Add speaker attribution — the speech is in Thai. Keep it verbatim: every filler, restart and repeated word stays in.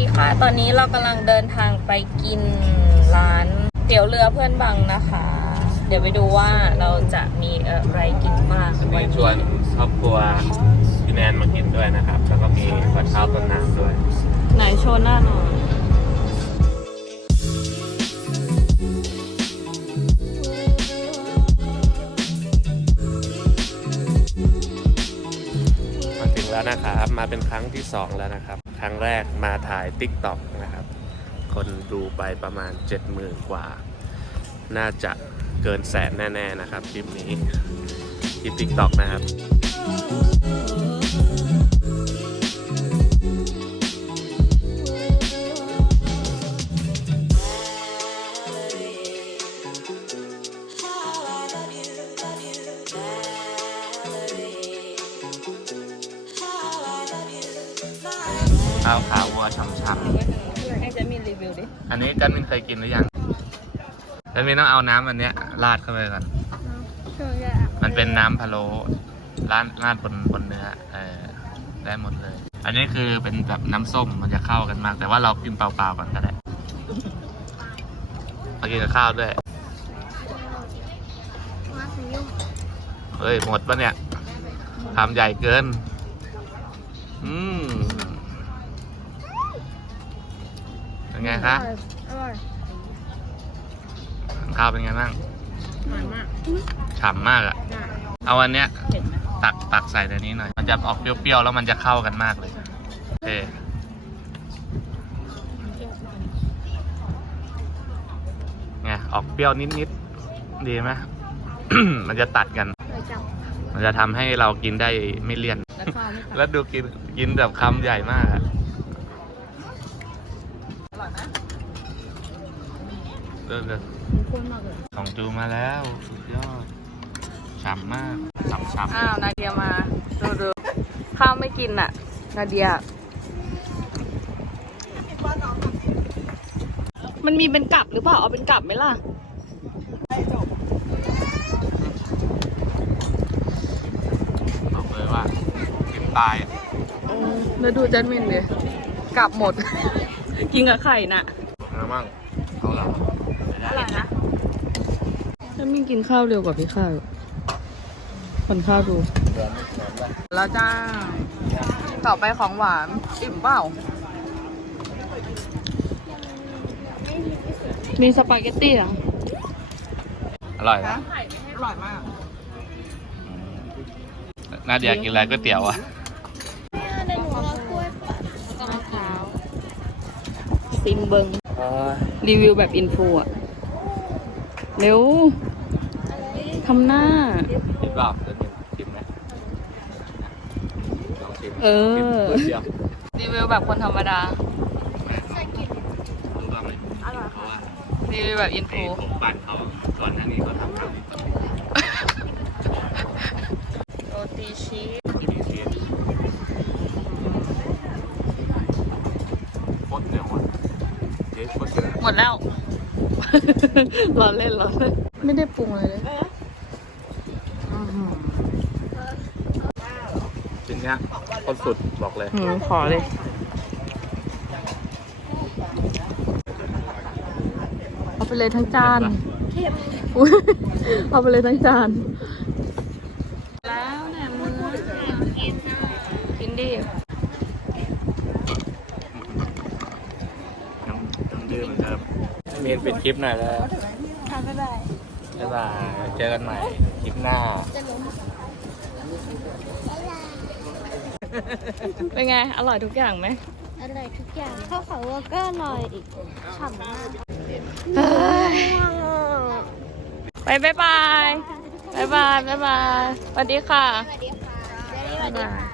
Speaker 1: ดีค่ะตอนนี้เรากำลังเดินทางไปกินร้านเตี๋ยวเรือเพื่อนบังนะคะ เดี๋ยวไปดูว่าเราจะมีอะไรกินบ้าง
Speaker 2: วันนี้ชวนครอบครัวพี่แนนมากินด้วยนะครับแล้วก็มีวัดเท้าต้นน้ำด้วย
Speaker 1: ไหนโชว์หน้าหน่อย
Speaker 2: มาถึงแล้วนะครับมาเป็นครั้งที่สองแล้วนะครับครั้งแรกมาถ่าย ติ๊กต็อก นะครับคนดูไปประมาณ เจ็ดหมื่น กว่าน่าจะเกินแสนแน่ๆนะครับคลิปนี้คลิป ติ๊กต็อก นะครับข้าวขาวัวช่ำๆ
Speaker 1: ให้จะมีรีวิวดิ
Speaker 2: อันนี้จันมินเคยกินหรือยังจันมินต้องเอาน้ำอันเนี้ยราดเข้าไปก่อนมันเป็นน้ำพะโล้ราดราดบนบนเนื้อเออได้หมดเลยอันนี้คือเป็นแบบน้ำส้มมันจะเข้ากันมากแต่ว่าเรากินเปล่าๆก่อนก็ได้มากินกับข้าวด้วยเฮ้ยหมดปะเนี่ยทำใหญ่เกินอืมเป็นไงคะอร่อยข้าวเป็นไงบ้างอร่อยมากฉ่ำมากอ่ะเอาอันเนี้ยตักตักใส่ในนี้หน่อยมันจะออกเปรี้ยวๆแล้วมันจะเข้ากันมากเลยโอเคไงออกเปรี้ยวนิดๆดีไหม มันจะตัดกันมันจะทำให้เรากินได้ไม่เลี่ยนแล้วดูกินกินแบบคำใหญ่มากอะ
Speaker 1: อร่อยนะ
Speaker 2: เลิศเลยของจูมาแล้วสุดยอดฉ่ำมากฉ่ำๆ
Speaker 1: อ้าวนาเดียมาดูดูข้าวไม่กินอ่ะนาเดียมันมีเป็นกับหรือเปล่าเอาเป็นกับไหมล่ะ
Speaker 2: บอกเลยว่ากินตาย
Speaker 1: แล้วดูจันมินเลยกลับหมด กินกับไข่น่ะ
Speaker 2: นะมั่งเอาละ
Speaker 1: อะไรนะจันมินกินข้าวเร็วกว่าพี่ข้าวคนข้าวดูแล้วจ้าต่อไปของหวานอิ่มเปล่ามีสปาเกตตี้อ่ะ
Speaker 2: อร่อยนะ
Speaker 1: อร่อยมาก
Speaker 2: น่าอยากกินอะไรก๋วยเตี๋ยวอ่ะ
Speaker 1: ซิมเบิงรีวิวแบบอินฟูอ่ะเร็วทำหน้า
Speaker 2: ชิมรอบแล้วชิมไหมลองชิม
Speaker 1: เออรีวิวแบบคนธรรมดารีวิวแบบอินฟู
Speaker 2: ผมปั่นเขาก่อนหน้านี้เขาทำข้าว
Speaker 1: โรตีชีสหมดแล้วรอเล่นรอเล่นไม่ได้ปรุงเลยเลย
Speaker 2: ชิ้นนี้คนสุดบอกเลย
Speaker 1: ขอเลยเอาไปเลยทั้งจานเอาไปเลยทั้งจานแล้วเนี่ยมึงกินดิ
Speaker 2: เมนปิดคลิปหน่อยแล้วบ๊ายบายบ๊ายบายเจอกันใหม่คลิปหน้า
Speaker 1: เป็นไงอร่อยทุกอย่างไหม
Speaker 3: อร่อยทุกอย่างข้าวขาวัวก็อร่อยอีกฉ่ำมาก
Speaker 1: ไปบ๊ายบายบ๊ายบายบ๊ายบายสวัสดีค่ะ
Speaker 3: สวัสดีค่ะ